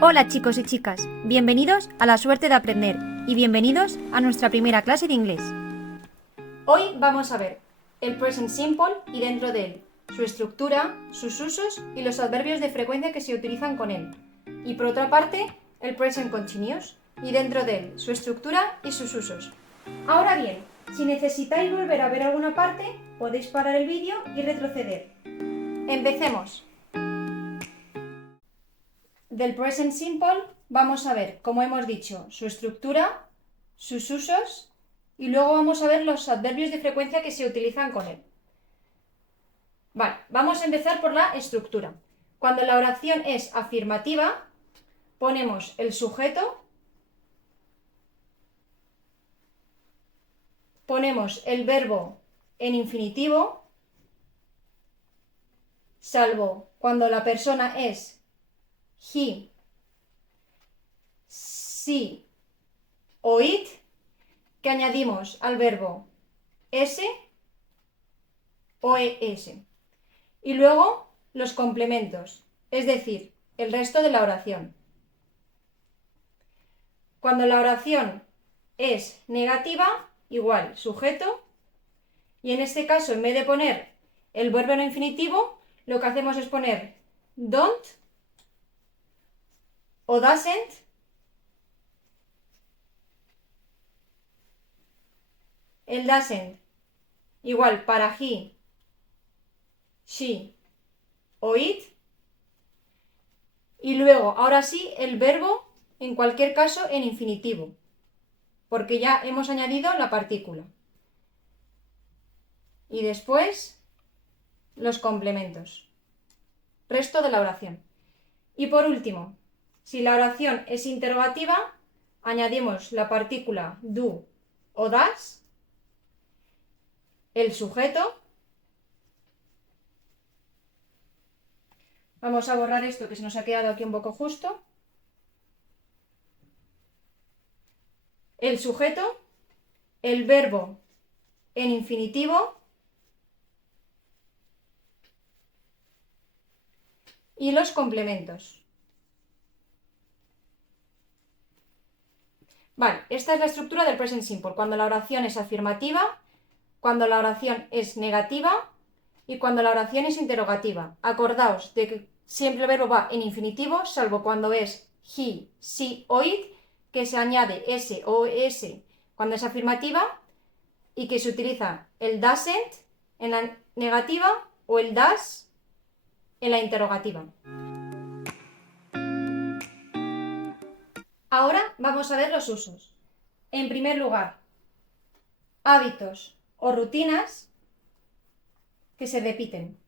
Hola chicos y chicas, bienvenidos a La Suerte de Aprender y bienvenidos a nuestra primera clase de inglés. Hoy vamos a ver el present simple y dentro de él su estructura, sus usos y los adverbios de frecuencia que se utilizan con él. Y por otra parte, el present continuous y dentro de él su estructura y sus usos. Ahora bien, si necesitáis volver a ver alguna parte, podéis parar el vídeo y retroceder. Empecemos. Del present simple vamos a ver, como hemos dicho, su estructura, sus usos y luego vamos a ver los adverbios de frecuencia que se utilizan con él. Vale, vamos a empezar por la estructura. Cuando la oración es afirmativa, ponemos el sujeto, ponemos el verbo en infinitivo, salvo cuando la persona es he, she o it, que añadimos al verbo s o es. Y luego los complementos, es decir, el resto de la oración. Cuando la oración es negativa, igual, sujeto, y en este caso, en vez de poner el verbo en infinitivo, lo que hacemos es poner don't o doesn't, el doesn't igual para he, she o it, y luego, ahora sí, el verbo en cualquier caso en infinitivo, porque ya hemos añadido la partícula. Y después los complementos, resto de la oración. Y por último, si la oración es interrogativa, añadimos la partícula do o das, el sujeto. Vamos a borrar esto que se nos ha quedado aquí un poco justo. El sujeto, el verbo en infinitivo y los complementos. Vale, esta es la estructura del present simple, cuando la oración es afirmativa, cuando la oración es negativa y cuando la oración es interrogativa. Acordaos de que siempre el verbo va en infinitivo, salvo cuando es he, she o it, que se añade s o es cuando es afirmativa y que se utiliza el doesn't en la negativa o el does en la interrogativa. Ahora vamos a ver los usos. En primer lugar, hábitos o rutinas que se repiten.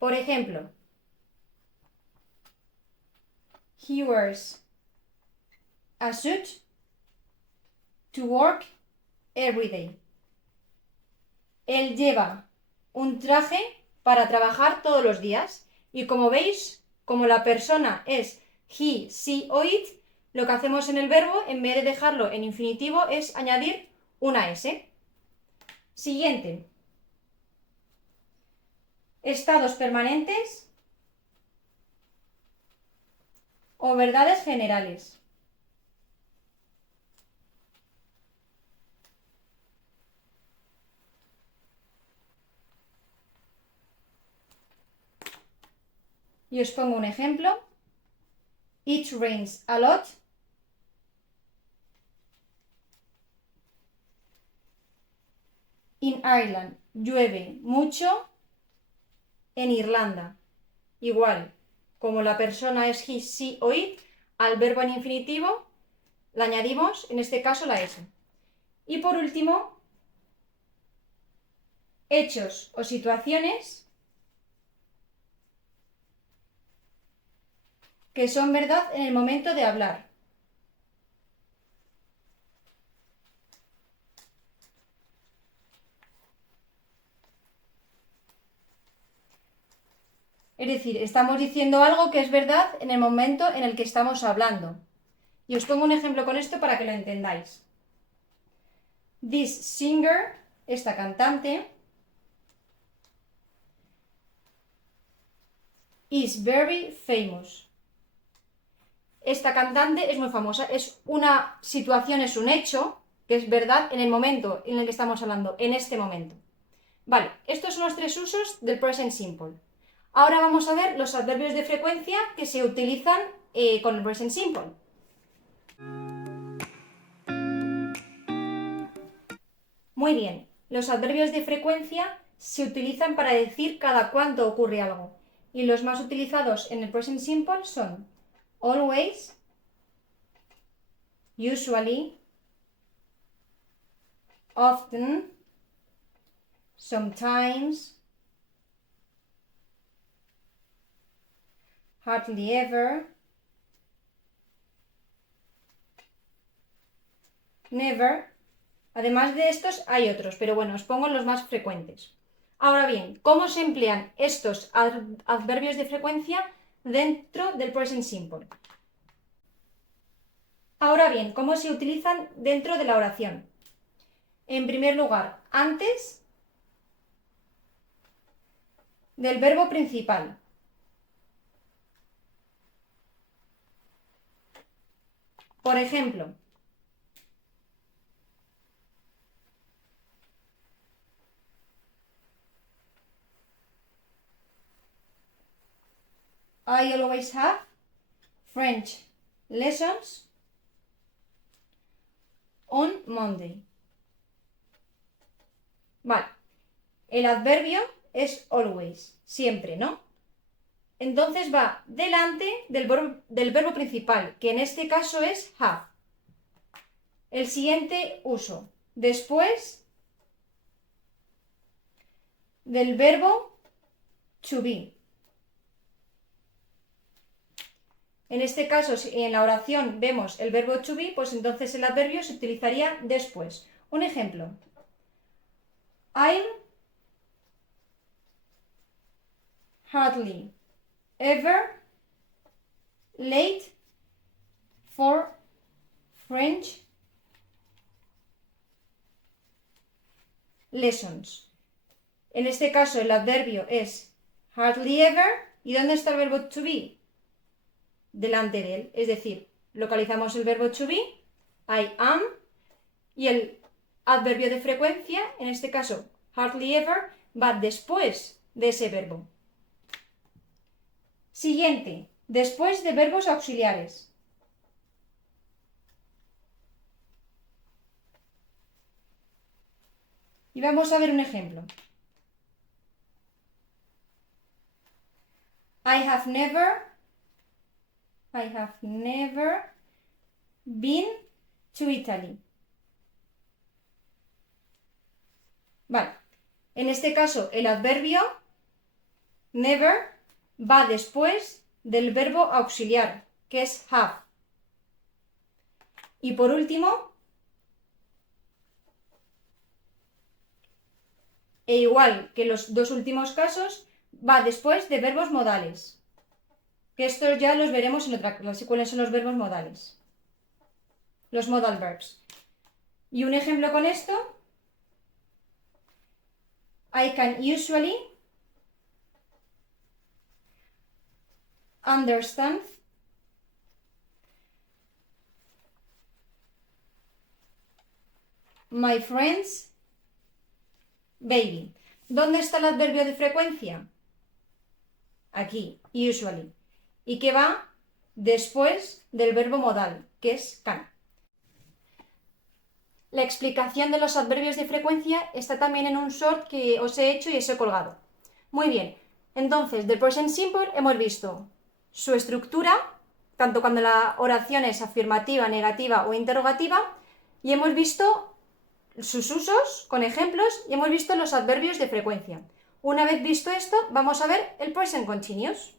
Por ejemplo, he wears a suit to work every day. Él lleva un traje para trabajar todos los días. Y como veis, como la persona es he, she o it, lo que hacemos en el verbo, en vez de dejarlo en infinitivo, es añadir una s. Siguiente. Estados permanentes o verdades generales. Y os pongo un ejemplo. It rains a lot. In Ireland, llueve mucho. En Irlanda, igual, como la persona es he, she o it, al verbo en infinitivo le añadimos, en este caso, la s. Y por último, hechos o situaciones que son verdad en el momento de hablar. Es decir, estamos diciendo algo que es verdad en el momento en el que estamos hablando. Y os pongo un ejemplo con esto para que lo entendáis. This singer, esta cantante, is very famous. Esta cantante es muy famosa. Es una situación, es un hecho, que es verdad en el momento en el que estamos hablando, en este momento. Vale, estos son los tres usos del present simple. Ahora vamos a ver los adverbios de frecuencia que se utilizan con el present simple. Muy bien, los adverbios de frecuencia se utilizan para decir cada cuánto ocurre algo. Y los más utilizados en el present simple son always, usually, often, sometimes, hardly ever, never. Además de estos hay otros, pero bueno, os pongo los más frecuentes. Ahora bien, ¿cómo se emplean estos adverbios de frecuencia dentro del present simple? Ahora bien, ¿cómo se utilizan dentro de la oración? En primer lugar, antes del verbo principal. Por ejemplo, I always have French lessons on Monday. Vale, el adverbio es always, siempre, ¿no? Entonces va delante del verbo principal, que en este caso es have. El siguiente uso, después del verbo to be. En este caso, si en la oración vemos el verbo to be, pues entonces el adverbio se utilizaría después. Un ejemplo. I'm hardly ever late for French lessons. En este caso el adverbio es hardly ever. ¿Y dónde está el verbo to be? Delante de él, es decir, localizamos el verbo to be, I am, y el adverbio de frecuencia, en este caso hardly ever, va después de ese verbo. Siguiente, después de verbos auxiliares. Y vamos a ver un ejemplo. I have never been to Italy. Vale, en este caso el adverbio never va después del verbo auxiliar, que es have. Y por último, e igual que los dos últimos casos, va después de verbos modales. Que estos ya los veremos en otra clase, cuáles son los verbos modales. Los modal verbs. Y un ejemplo con esto. I can usually understand my friend's baby. ¿Dónde está el adverbio de frecuencia? Aquí, usually. Y que va después del verbo modal, que es can. La explicación de los adverbios de frecuencia está también en un short que os he hecho y os he colgado. Muy bien, entonces del present simple hemos visto su estructura, tanto cuando la oración es afirmativa, negativa o interrogativa, y hemos visto sus usos con ejemplos y hemos visto los adverbios de frecuencia. Una vez visto esto, vamos a ver el present continuous.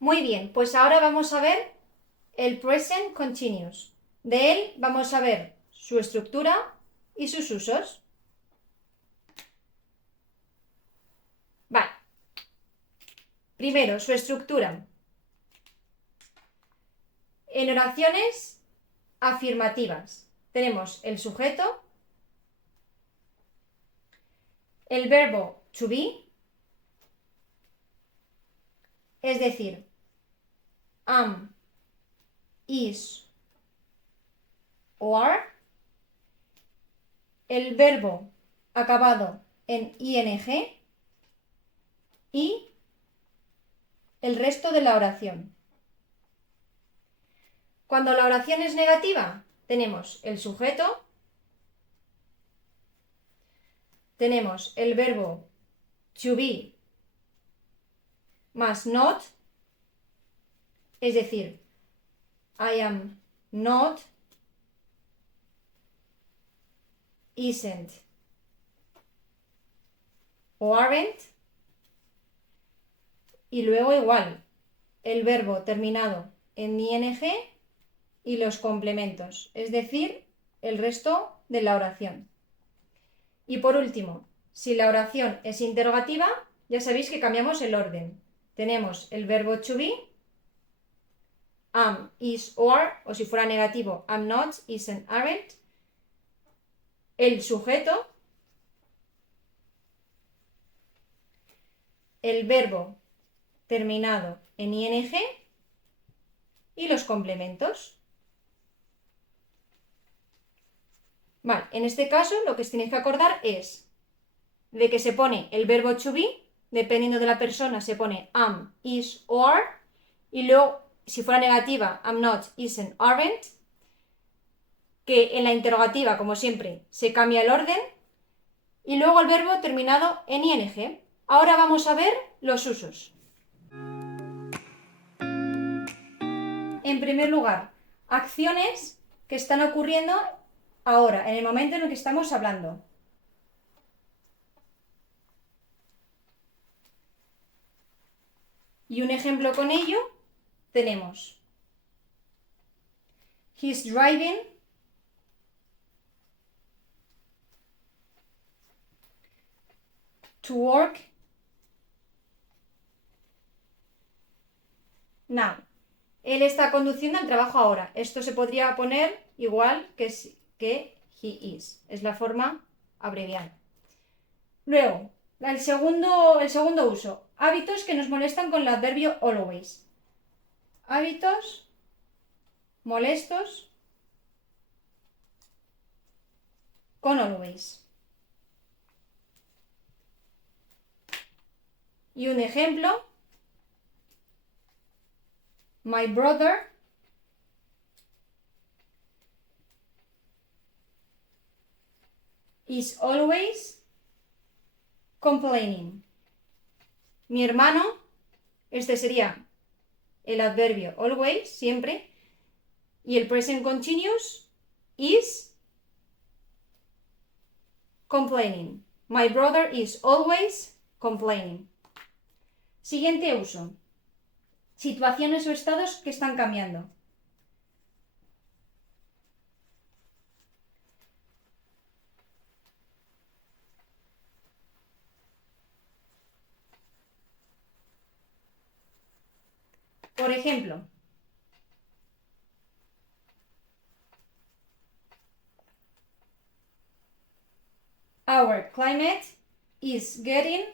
Muy bien, pues ahora vamos a ver el present continuous. De él vamos a ver su estructura y sus usos. Vale. Primero, su estructura. En oraciones afirmativas tenemos el sujeto, el verbo to be, Es decir, am, is o are. El verbo acabado en ing y el resto de la oración. Cuando la oración es negativa, tenemos el sujeto, tenemos el verbo to be más not, es decir, I am not, isn't o aren't, y luego igual el verbo terminado en ing y los complementos, es decir, el resto de la oración. Y por último, si la oración es interrogativa, ya sabéis que cambiamos el orden. Tenemos el verbo to be, am, is o are, o si fuera negativo, am not, isn't, aren't. El sujeto, el verbo terminado en ing y los complementos. Vale, en este caso lo que os tenéis que acordar es de que se pone el verbo to be, dependiendo de la persona se pone am, is o are, y luego si fuera negativa, am not, isn't, aren't, que en la interrogativa, como siempre, se cambia el orden, y luego el verbo terminado en ing. Ahora vamos a ver los usos. En primer lugar, acciones que están ocurriendo ahora, en el momento en el que estamos hablando. Y un ejemplo con ello tenemos he's driving to work now. Él está conduciendo al trabajo ahora. Esto se podría poner igual que he is. Es la forma abreviada. Luego, el segundo uso. Hábitos que nos molestan con el adverbio always. Hábitos molestos con always. Y un ejemplo. My brother is always complaining. Mi hermano, este sería el adverbio always, siempre, y el present continuous is complaining. My brother is always complaining. Siguiente uso. Situaciones o estados que están cambiando. Por ejemplo, our climate is getting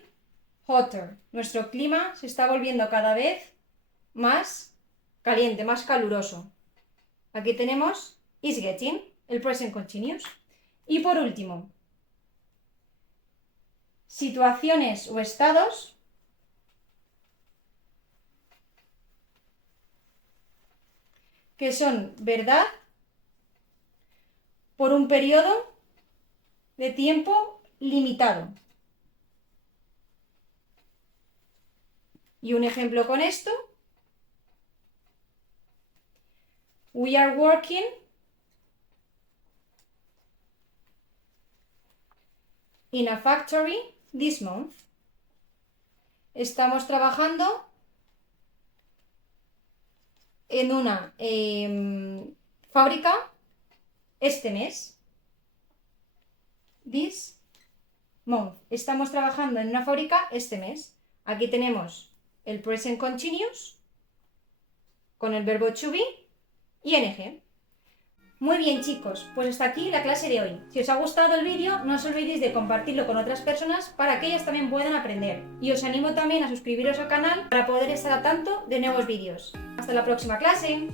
hotter. Nuestro clima se está volviendo cada vez más caliente, más caluroso. Aquí tenemos is getting, el present continuous. Y por último, situaciones o estados que son verdad por un periodo de tiempo limitado. Y un ejemplo con esto. We are working in a factory this month. Estamos trabajando en una fábrica este mes. This month. Estamos trabajando en una fábrica este mes. Aquí tenemos el present continuous con el verbo to be y ing. Muy bien chicos, pues hasta aquí la clase de hoy. Si os ha gustado el vídeo, no os olvidéis de compartirlo con otras personas para que ellas también puedan aprender. Y os animo también a suscribiros al canal para poder estar al tanto de nuevos vídeos. ¡Hasta la próxima clase!